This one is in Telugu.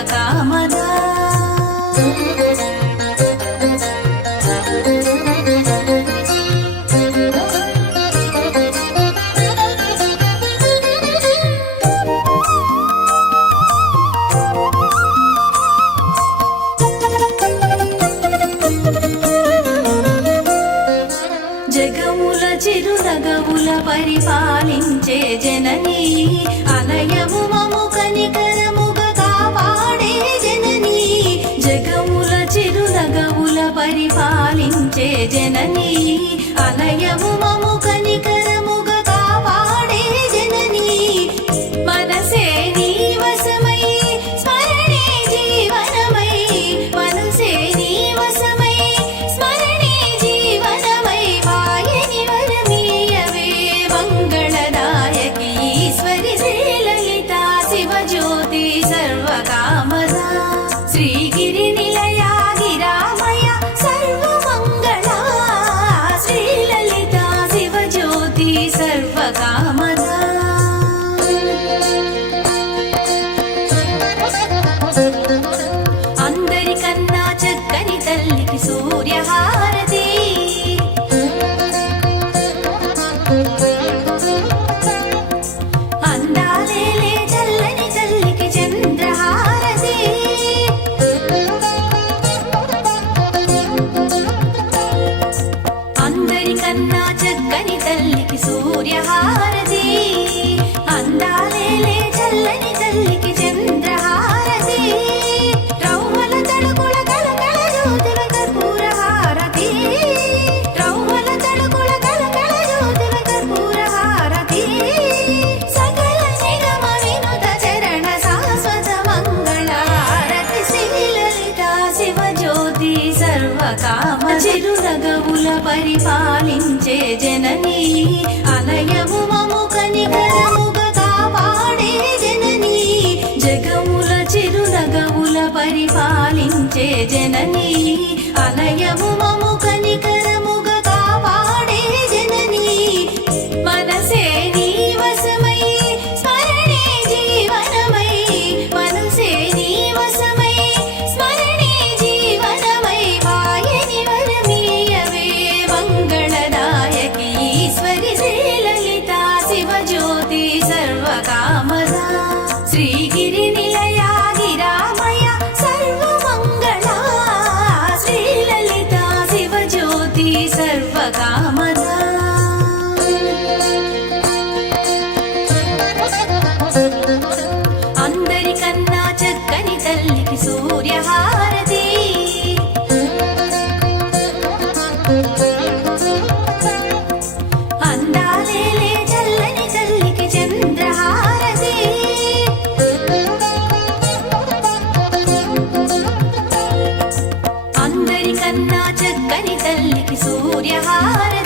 సర్వకామదా జగముల చిరునగవుల పరిపాలించే జననీ అలయము మము కనికరముగా కాపాడే జననీ జగముల చిరునగవుల పరిపాలించే జననీ అలయము మము కనికరముగా కాపాడే జననీ మనసే నీ వశమై స్మరణే జీవనమై మనసే నీ వశమై స్మరణే జీవనమై వాయని వరమీయవే మంగళదాయకి ఈశ్వరి శ్రీలలితా శివజ్యోతి సర్వకామదా శ్రీగిరి నిలయా గిరామయ సర్వమంగళా శ్రీలలితా శివజ్యోతి సర్వకామదా అందరికన్నా చక్కని తల్లికి సూర్యహారతి అందాలేలే చల్లని తల్లికి చంద్రహారతి అందరికన్నా చక్కని తల్లికి సూర్యహారతి అందాలేలే చల్లని తల్లికి చంద్రహారతి రౌమల తడుకుల కలకల జ్యోతుల కర్పూర హారతి రౌమల తడుకుల కలకల జ్యోతుల కర్పూర హారతి సకల నిగమ వినుత చరణ శాశ్వత మంగళ హారతి శ్రీలలితా శివజ్యోతి సర్వకామ చిరునగవుల పరిపాలించే జననీ అలయము మము కనికరముగా కాపాడే జననీ జగముల చిరునగవుల పరిపాలించే జననీ అలయము మము కనికరముగా కాపాడే జననీ మనసే నీ వశమై స్మరణే జీవనమై మనసే నీ వశమై స్మరణే జీవనమై వాయని వరమీయవే మంగళదాయకి ఈశ్వరి శ్రీలలితా శివజ్యోతి సర్వకామదా శ్రీగిరి నిలయా గిరామయ సర్వమంగళా శ్రీలలితా శివజ్యోతి సర్వకామదా అందరికన్నా చక్కని తల్లికి సూర్యహారతి అందాలేలే చల్లని తల్లికి చంద్రహారతి అందరికన్నా చక్కని తల్లికి సూర్యహారతి